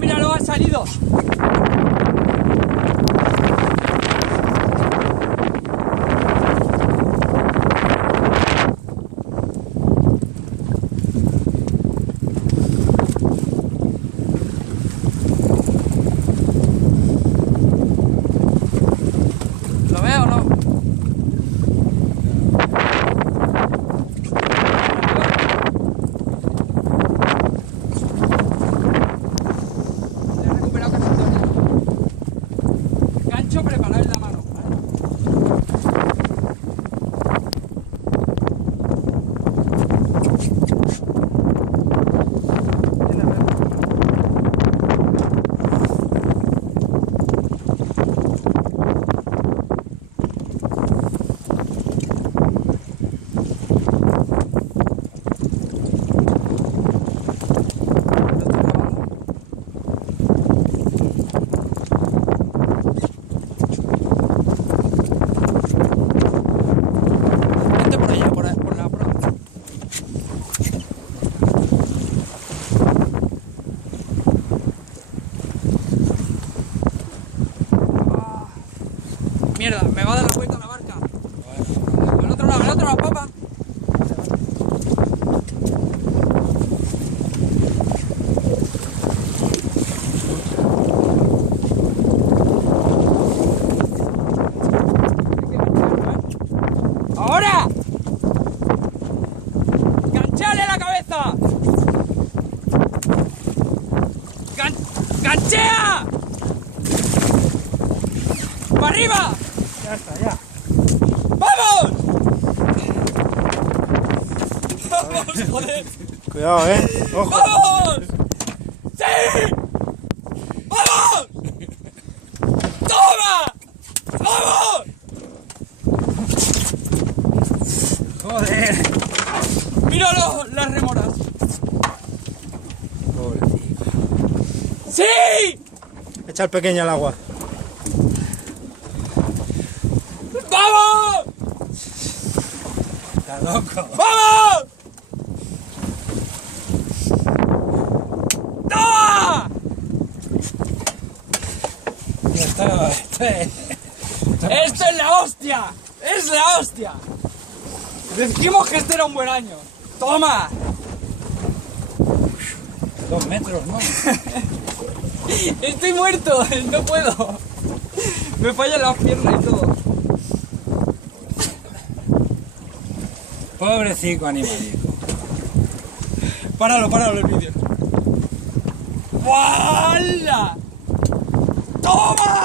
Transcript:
míralo, ha salido. ¿Lo veo o no? He recuperado casi todo. Gancho preparado en la mano. Vente por allá, por la prueba. Mierda, me va a dar la vuelta a la barca. Al otro lado, papá. ¡Ahora! ¡Ganchale la cabeza! ¡Ganchea! ¡Para arriba! Ya está, ya. ¡Vamos! ¡Vamos, joder! Cuidado, ojo. ¡Vamos! ¡Sí! ¡Vamos! ¡Toma! ¡Vamos! Joder. ¡Míralo! Las remoras. Pobrecito. ¡Sí! Echa el pequeño al agua. ¡Vamos! Está loco. ¡Vamos! ¡Toma! ¡Esto es la hostia! ¡Es la hostia! Decimos que este era un buen año. ¡Toma! 2 metros, ¿no? Estoy muerto, no puedo. Me fallan las piernas y todo. Pobrecito animalito. Páralo el vídeo. ¡Wala! ¡Toma!